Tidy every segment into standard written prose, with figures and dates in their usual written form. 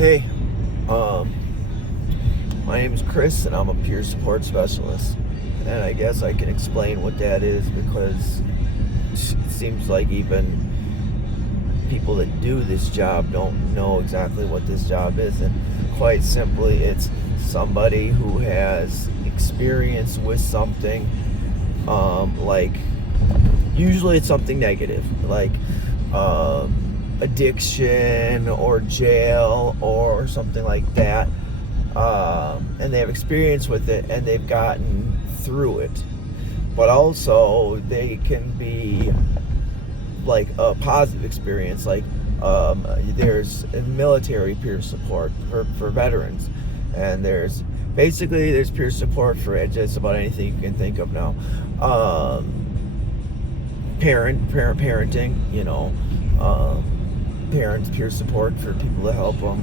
Hey, um, my name is Chris, and I'm a peer support specialist. And I guess I can explain what that is because it seems like even people that do this job don't know exactly what this job is. And quite simply, it's somebody who has experience with something, like usually it's something negative, like addiction or jail or something like that, and they have experience with it and they've gotten through it. But also they can be like a positive experience, like there's military peer support for veterans, and there's peer support for just about anything you can think of now. Parenting, parents peer support for people to help them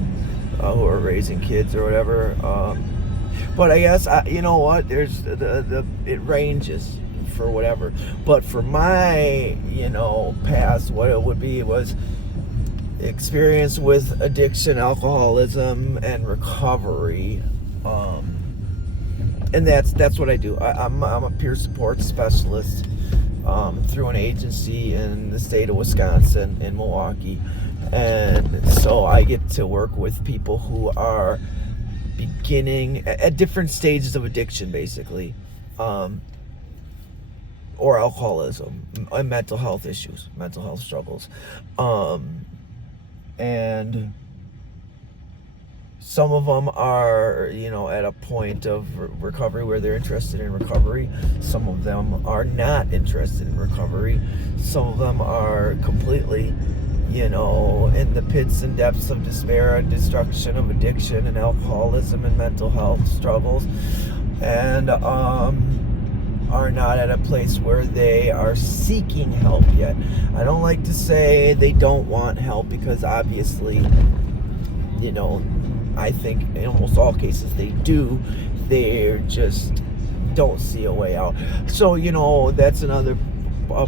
who are raising kids or whatever. But I guess you know what? There's it ranges for whatever. But for my past, what it would be was experience with addiction, alcoholism, and recovery. And that's what I do. I'm a peer support specialist through an agency in the state of Wisconsin, in Milwaukee. And so I get to work with people who are beginning at different stages of addiction, basically, or alcoholism, and mental health issues, mental health struggles. And some of them are, at a point of recovery where they're interested in recovery. Some of them are not interested in recovery. Some of them are completely, in the pits and depths of despair and destruction of addiction and alcoholism and mental health struggles, and are not at a place where they are seeking help yet. I don't like to say they don't want help, because obviously, I think in almost all cases they do. They just don't see a way out. So, that's another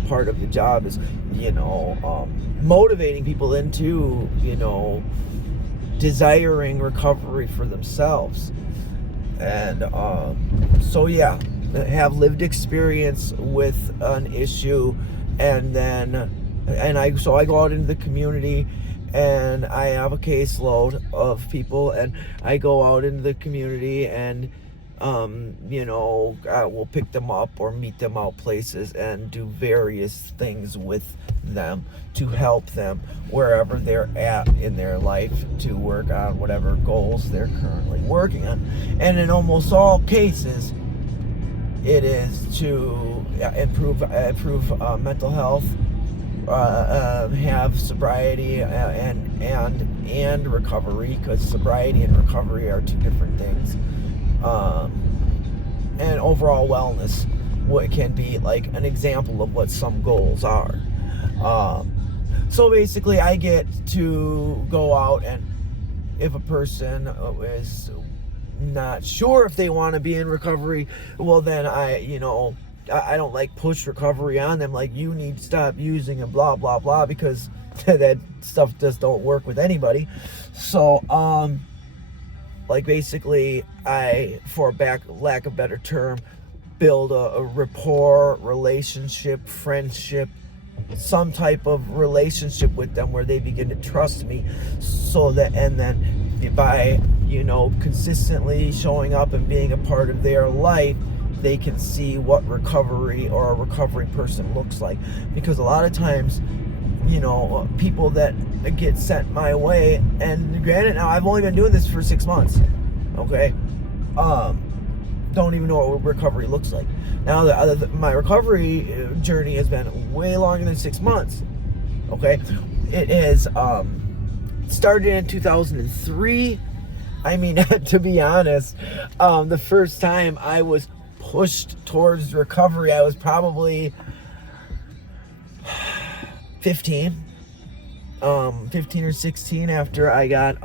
part of the job is, motivating people into, desiring recovery for themselves. And so, yeah, have lived experience with an issue, and I go out into the community, and I have a caseload of people, and I go out into the community, and we'll pick them up or meet them out places and do various things with them to help them wherever they're at in their life, to work on whatever goals they're currently working on. And in almost all cases, it is to improve mental health, have sobriety and recovery, because sobriety and recovery are two different things, and overall wellness, what can be like an example of what some goals are. So basically, I get to go out, and if a person is not sure if they want to be in recovery, well, then I don't like push recovery on them, like you need to stop using and blah blah blah, because that stuff just don't work with anybody. So basically, I, for lack of a better term, build a rapport, relationship, friendship, some type of relationship with them where they begin to trust me, so that, and then by consistently showing up and being a part of their life, they can see what recovery or a recovery person looks like. Because a lot of times, people that get sent my way, and granted, now I've only been doing this for 6 months, okay, don't even know what recovery looks like. Now, my recovery journey has been way longer than 6 months, okay? It is started in 2003. I mean, to be honest, the first time I was pushed towards recovery, I was probably 15 or 16, after I got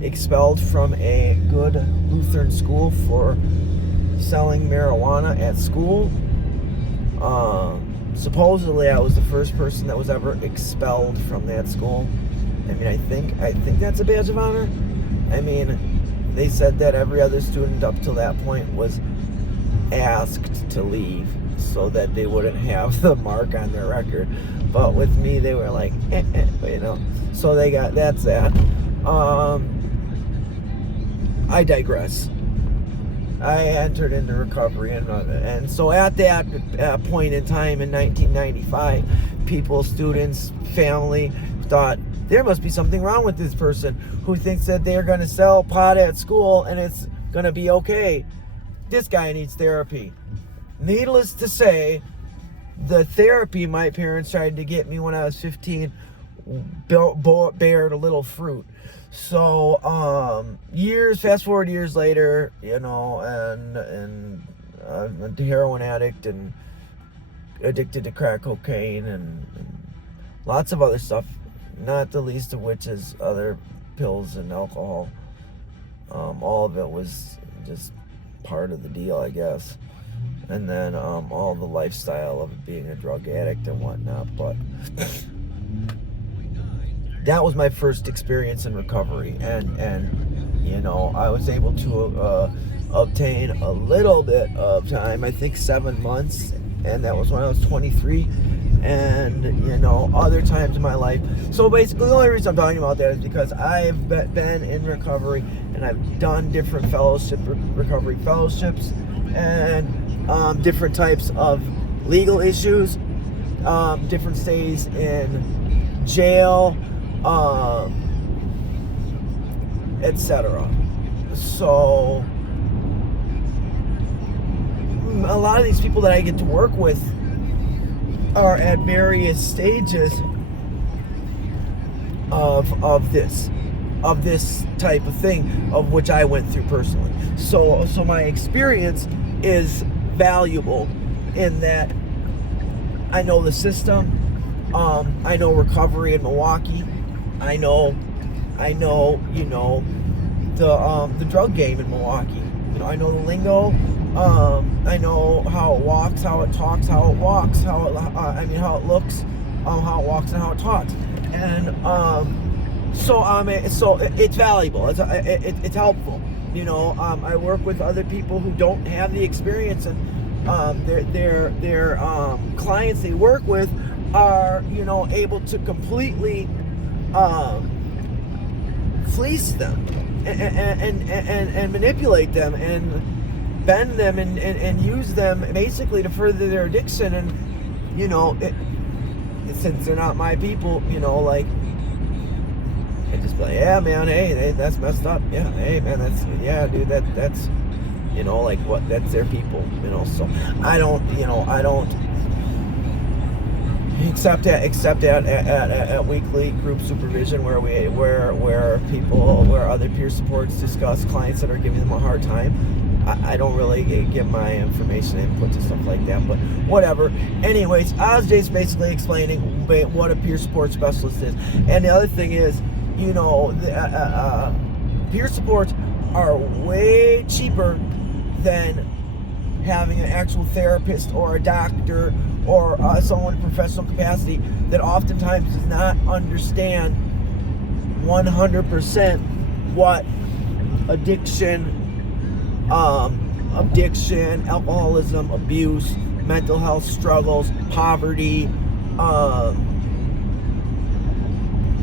expelled from a good Lutheran school for selling marijuana at school. Supposedly I was the first person that was ever expelled from that school. I mean, I think that's a badge of honor. I mean, they said that every other student up till that point was asked to leave so that they wouldn't have the mark on their record. But with me, they were like, you know. So they got, that's that. I digress. I entered into recovery, and so at that point in time in 1995, people, students, family thought there must be something wrong with this person who thinks that they're going to sell pot at school and it's going to be okay. This guy needs therapy. Needless to say, the therapy my parents tried to get me when I was 15 bared a little fruit. So fast forward years later, you know, and I'm a heroin addict and addicted to crack cocaine and lots of other stuff, not the least of which is other pills and alcohol. All of it was just part of the deal, I guess. And then all the lifestyle of being a drug addict and whatnot. But that was my first experience in recovery, and you know, I was able to obtain a little bit of time, I think 7 months, and that was when I was 23, and you know, other times in my life. So basically the only reason I'm talking about that is because I've been in recovery and I've done different recovery fellowships and different types of legal issues, different stays in jail, etc. So a lot of these people that I get to work with are at various stages of this type of thing, of which I went through personally. So my experience is valuable in that I know the system. I know recovery in Milwaukee. I know, you know, the drug game in Milwaukee. You know, I know the lingo. I know how it walks, how it talks, how it walks, how it looks, how it walks, and how it talks. And so it's valuable. It's helpful. You know, I work with other people who don't have the experience, and their clients they work with are, you know, able to completely fleece them and manipulate them and bend them and use them basically to further their addiction. And you know, since they're not my people, you know, like, I just be like, yeah man, hey, that's messed up. Yeah, hey man, dude, that's you know, like, what, that's their people, you know. So I don't except at weekly group supervision where other peer supports discuss clients that are giving them a hard time. I don't really give my information input to stuff like that, but whatever. Anyways, I was just basically explaining what a peer support specialist is. And the other thing is, you know, peer supports are way cheaper than having an actual therapist or a doctor or someone in professional capacity that oftentimes does not understand 100% what addiction, alcoholism, abuse, mental health struggles, poverty,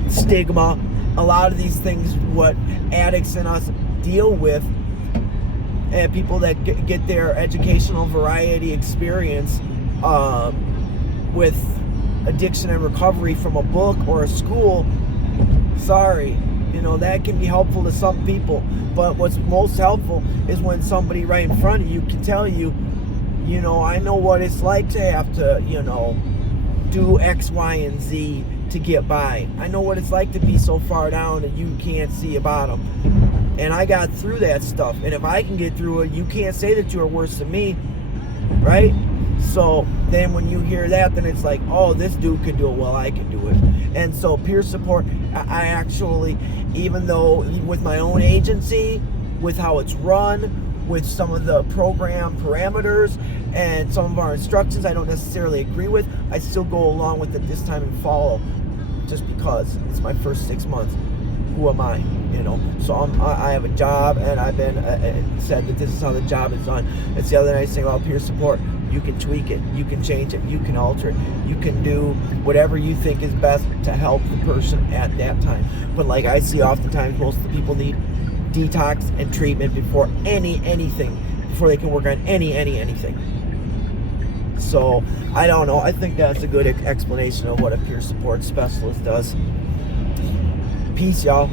stigma, a lot of these things, what addicts and us deal with, and people that get their educational variety experience with addiction and recovery from a book or a school. Sorry, you know, that can be helpful to some people, but what's most helpful is when somebody right in front of you can tell you, you know, I know what it's like to have to, you know, do X, Y, and Z to get by. I know what it's like to be so far down that you can't see a bottom. And I got through that stuff. And if I can get through it, you can't say that you're worse than me, right? So then when you hear that, then it's like, oh, this dude can do it, well, I can do it. And so peer support, I actually, even though with my own agency, with how it's run, with some of the program parameters and some of our instructions I don't necessarily agree with, I still go along with it this time and follow just because it's my first 6 months. Who am I? You know, so I have a job, and I've been said that this is how the job is done. It's the other nice thing about peer support. You can tweak it, you can change it, you can alter it, you can do whatever you think is best to help the person at that time. But like I see oftentimes, most of the people need detox and treatment before anything, before they can work on anything. So I don't know. I think that's a good explanation of what a peer support specialist does. Peace, y'all.